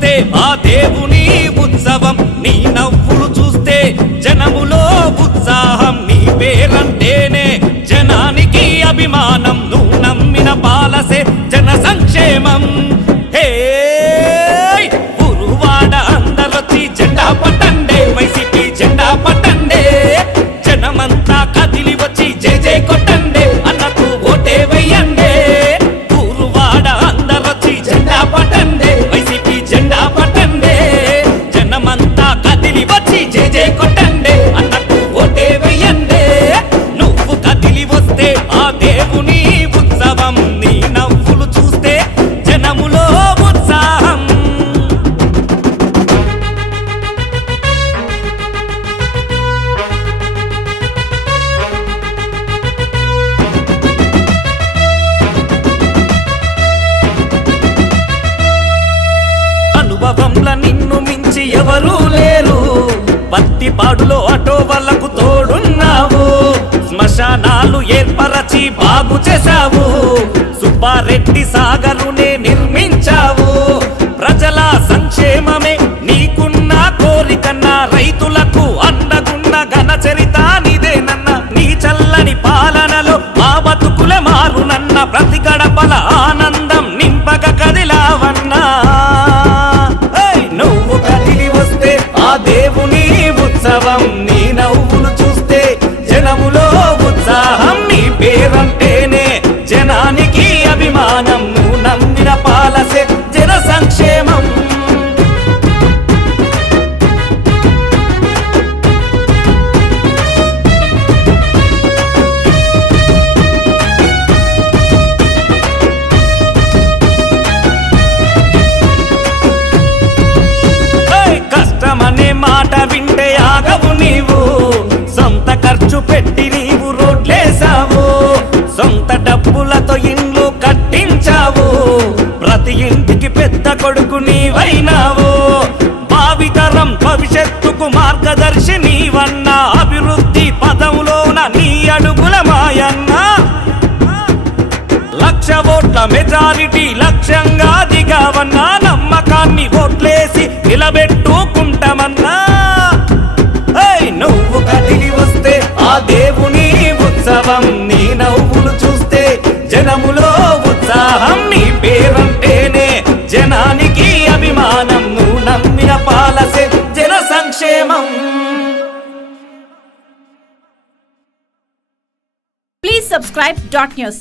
వస్తే ఆ దేవుని ఉత్సవం, నీ నవ్వులు చూస్తే జనములో ఉత్సాహం. నీ పేరంటేనే జనానికి అభిమానం, నువ్వు నమ్మిన పాలసే జన సంక్షేమం. హే ఊరువాడ అందరొచ్చి జెండా పట్టండే, వైసీపీ జెండా పట్టండే. జనమంతా కదిలి వచ్చి జై జై కొట్టండే, అన్నకు ఓటే వెయ్యండే. ఊరువాడ అందరొచ్చి జెండా పట్టండే, వైసీపీ జెండా పట్టండే. జనమంతా కదిలి వచ్చి జై జై కొట్టండే, అన్నకు ఓటే వెయ్యండే. నువ్వు కదిలి వస్తే ఆ దేవుని ఉత్సవం, నీ నవ్వులు చూస్తే జనములో ఉత్సాహం. అనుభవంలో నిన్ను మించి ఎవరూ లేరు, పత్తిపాడులో ఆటో వాళ్ళకు తోడున్నావు. శ్మశానాలు ఏర్పరచి బాగు చేశావు, సుబ్బారెడ్డి సాగరునే నిర్మించావు. ప్రజల సంక్షేమమే నీకున్న కోరికన్నా, రైతులకు అండగున్న ఘన చరిత నీదేనన్న. నీ చల్లని పాలనలో మా బతుకుల మారునన్న, ప్రతి గడపల ఆనందం నింపక కదిలావన్నా. నువ్వు కదిలి వస్తే ఆ దేవుని ఉత్సవం, నీ నవ్వులు చూస్తే జనములో ఉత్సాహం. నీ పేరంటేనే జనానికి అభిమానం, నువ్వు నమ్మిన పాలసే జన సంక్షేమం. కష్టమనే మాట వింటే ఆగవు నీవు, సొంత ఖర్చు పెట్టి నీవు రోడ్లేసావు. సొంత డబ్బులతో ఇండ్లు కట్టించావు, ప్రతి ఇంటికి పెద్ద కొడుకు నీవైనావు. భావితరం భవిష్యత్తుకు మార్గదర్శి నీవన్నా, అభివృద్ధి పదంలోన నీ అడుగుల మాయన్నా. 1,00,000 ఓట్ల మెజారిటీ లక్ష్యంగా దిగావన్నా, నమ్మకాన్ని ఓట్లేసి నిలబెట్టుకుంటామన్నా. నువ్వు కదిలి వస్తే ఆ దేవుని ఉత్సవం, నీ నవ్వులు చూస్తే జనములో ఉత్సాహం. నీ పేరంటేనే జనానికి అభిమానం, నువ్వు నమ్మిన పాలసే జన సంక్షేమం. Please subscribe .news.